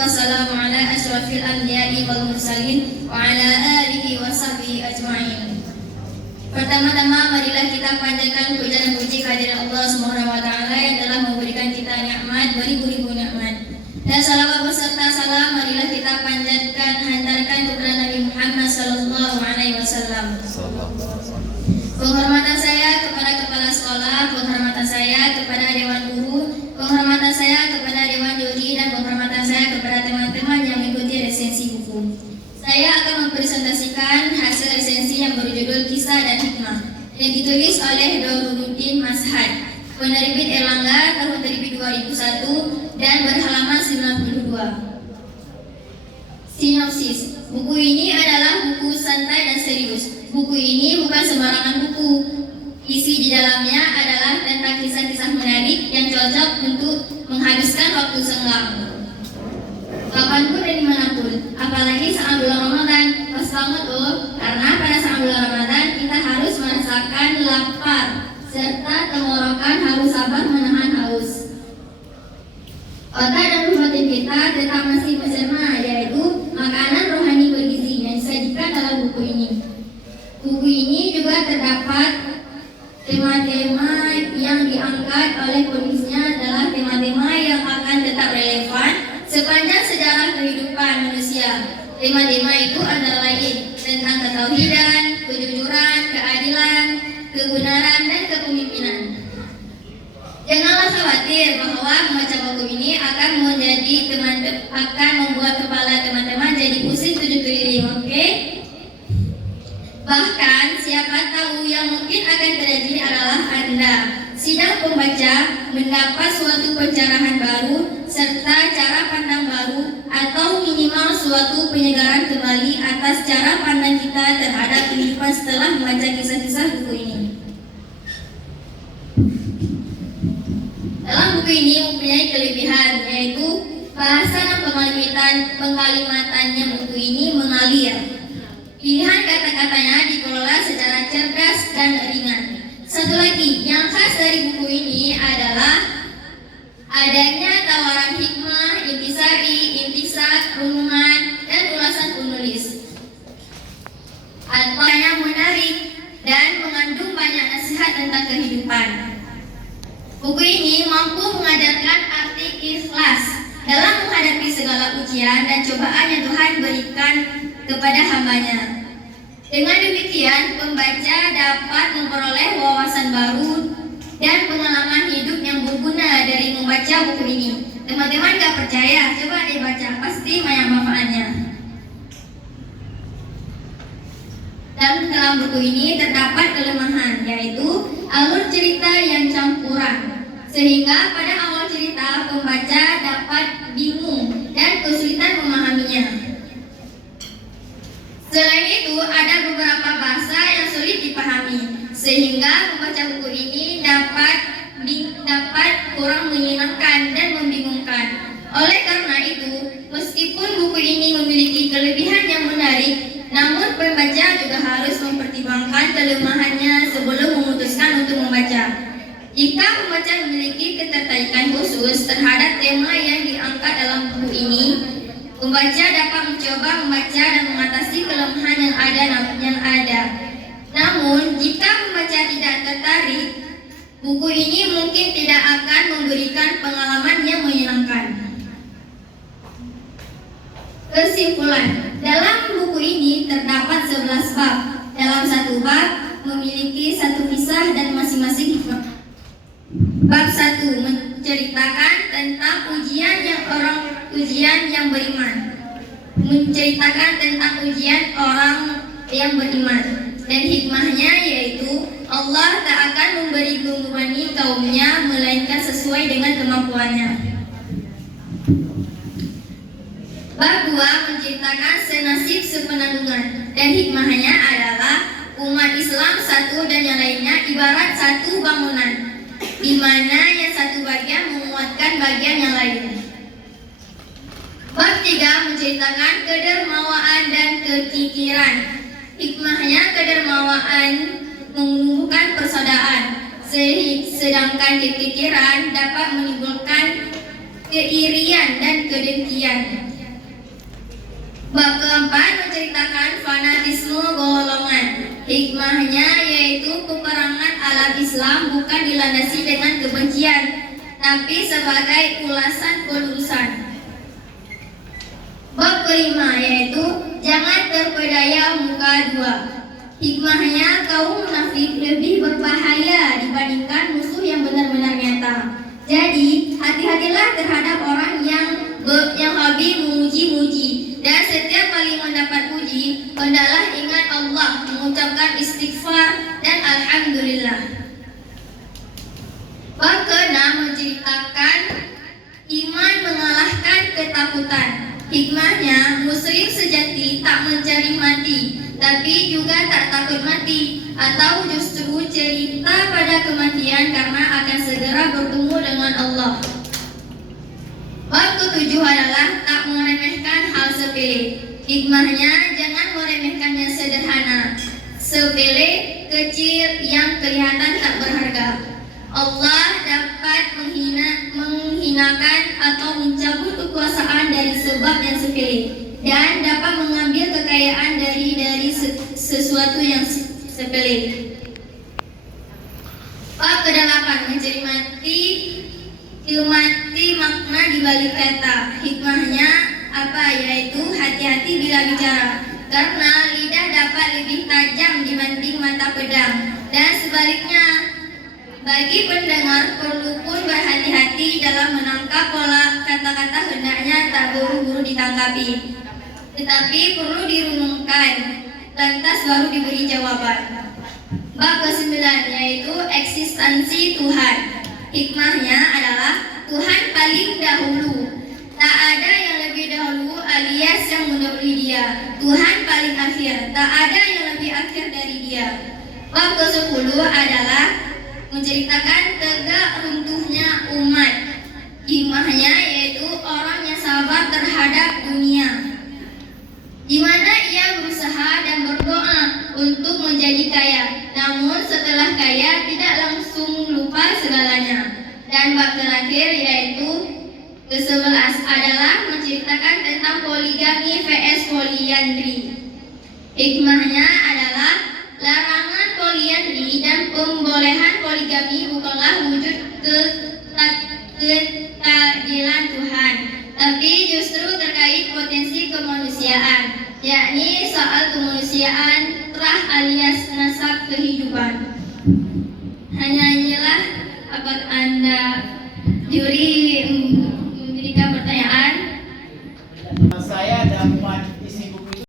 wassalamu ala asyrafil anbiya'i wal mursalin wa ala alihi wa sahbihi ajma'in. Pertama-tama marilah kita panjatkan puja dan puji kehadirat Allah Subhanahu wa taala yang telah memberikan kita nikmat beribu-ribu nikmat. Dan salawat beserta salam marilah kita panjatkan hantarkan kepada Nabi Muhammad sallallahu alaihi wasallam. Penghormatan saya kepada kepala sekolah, penghormatan saya kepada dewan guru, penghormatan saya kepada dewan juri, dan penghormatan saya kepada teman-teman yang mengikuti resensi buku. Saya akan mempresentasikan hasil resensi yang berjudul Kisah dan Hikmah yang ditulis oleh Dauruddin Mashhad, penerbit Erlangga tahun terbit 2001 dan berhalaman 92. Sinopsis. Buku ini adalah buku santai dan serius. Buku ini bukan sembarangan buku. Isi di dalamnya adalah tentang kisah-kisah menarik yang cocok untuk menghabiskan waktu senggang, kapanpun dan dimanapun. Apalagi saat bulan Ramadan. Pas banget loh, karena pada saat bulan Ramadan kita harus merasakan lapar serta tenggorokan harus sabar menahan haus. Otak dan ruh batin kita tetap masih bersama, yaitu makanan rohani bergizi yang disajikan dalam buku ini. Buku ini juga terdapat tema-tema yang diangkat oleh penulisnya adalah tema-tema yang akan tetap relevan sepanjang sejarah kehidupan manusia. Tema-tema itu antara lain tentang ketauhidan, kejujuran, keadilan, kebenaran, dan kepemimpinan. Janganlah khawatir bahwa membaca buku ini akan membuat kepala teman-teman jadi pusing 7 keliling, oke? Bahkan siapa tahu yang mungkin akan terjadi adalah Anda sidang pembaca mendapat suatu pencerahan baru serta cara pandang baru atau minimal suatu penyegaran kembali atas cara pandang kita terhadap kehidupan setelah membaca kisah-kisah buku ini. Dalam buku ini mempunyai kelebihan, yaitu bahasa dan pengkalimatannya buku ini mengalir. Pilihan kata-katanya dikelola secara cerdas dan ringan. Satu lagi yang khas dari buku ini adalah adanya tawaran hikmah, intisari, intisak, renungan, dan ulasan penulis. Atau yang menarik dan mengandung banyak nasihat tentang kehidupan. Buku ini mampu mengajarkan arti ikhlas dalam menghadapi segala ujian dan cobaan yang Tuhan berikan kepada hambanya. Dengan demikian, pembaca dapat memperoleh wawasan baru dan pengalaman hidup yang berguna dari membaca buku ini. Teman-teman gak percaya? Coba dibaca, pasti banyak manfaatnya. Dan dalam buku ini terdapat kelemahan, yaitu alur cerita yang campuran, sehingga pada awal cerita pembaca dapat bingung dan kesulitan memahaminya. Selain itu, ada beberapa bahasa yang sulit dipahami, sehingga membaca buku ini dapat kurang menyenangkan dan membingungkan. Oleh karena itu, meskipun buku ini memiliki kelebihan yang menarik, namun pembaca juga harus mempertimbangkan kelemahannya sebelum memutuskan untuk membaca. Jika pembaca memiliki ketertarikan khusus terhadap tema yang diangkat dalam buku ini, pembaca dapat mencoba membaca dan mengatasi kelemahan yang ada. Namun, jika pembaca tidak tertarik, buku ini mungkin tidak akan memberikan pengalaman yang menyenangkan. Kesimpulan, dalam buku ini terdapat 11 bab. Dalam satu bab memiliki satu kisah dan masing-masing hikmah. Bab 1 menceritakan tentang ujian yang beriman. Menceritakan tentang ujian orang yang beriman. Dan hikmahnya yaitu Allah tak akan membebani kaumnya melainkan sesuai dengan kemampuannya. Bab 2 menceritakan senasib sepenanggungan. Dan hikmahnya adalah umat Islam satu dan yang lainnya ibarat satu bangunan, di mana yang satu bagian menguatkan bagian yang lain. Bab 3 menceritakan kedermawaan dan kekikiran. Hikmahnya kedermawaan menumbuhkan persaudaraan, sedangkan kekikiran dapat menimbulkan keirian dan kedengkian. Bab keempat menceritakan fanatisme golongan. Hikmahnya yaitu peperangan alam Islam bukan dilandasi dengan kebencian, tapi sebagai ulasan kelurusan. Bab kelima yaitu jangan terpedaya muka dua. Hikmahnya kaum munafik lebih berbahaya dibandingkan musuh yang benar-benar nyata. Jadi hati-hatilah terhadap orang yang hobi memuji-muji, dan setiap kali mendapat puji hendaklah ingat Allah, mengucapkan istighfar dan alhamdulillah. Bab ke-6 menceritakan iman mengalahkan ketakutan. Hikmahnya muslim sejati tak mencari mati, tapi juga tak takut mati, atau justru cerita pada kematian karena akan segera bertemu dengan Allah. Bab ke-7 adalah tak meremehkan hal sepele. Hikmahnya jangan meremehkan yang sederhana, sepele, kecil, yang kelihatan tak berharga. Allah dapat menghinakan atau mencabut kekuasaan dari sebab yang sepele, dan dapat mengambil kekayaan dari sesuatu yang sepele. Bab ke-8 mencermati makna di balik kata. Hikmahnya apa? Yaitu hati-hati bila bicara, karena lidah dapat lebih tajam dibanding mata pedang, dan sebaliknya bagi pendengar perlu pun berhati-hati dalam menangkap pola kata-kata, hendaknya tak buru-buru ditangkapi, tetapi perlu direnungkan, lantas baru diberi jawaban. Bab ke-9 yaitu eksistensi Tuhan. Hikmahnya adalah Tuhan paling dahulu, tak ada yang lebih dahulu alias yang mendahului Dia. Tuhan paling akhir, tak ada yang lebih akhir dari Dia. Bab ke-10 adalah menceritakan tegak runtuhnya umat. Hikmahnya yaitu orang yang sabar terhadap dunia, di mana ia berusaha dan berdoa untuk menjadi kaya, namun setelah kaya tidak langsung lupa segalanya. Dan bab terakhir yaitu ke-11 adalah menceritakan tentang poligami vs poliandri. Hikmahnya adalah larangan poliandri dan pembolehan poligami bukanlah wujud keadilan Tuhan, tapi justru terkait potensi kemanusiaan, yakni soal kemanusiaan terah alias nasab kehidupan. Hanya inilah, apakah Anda juri memberikan pertanyaan? Saya dapat isi buku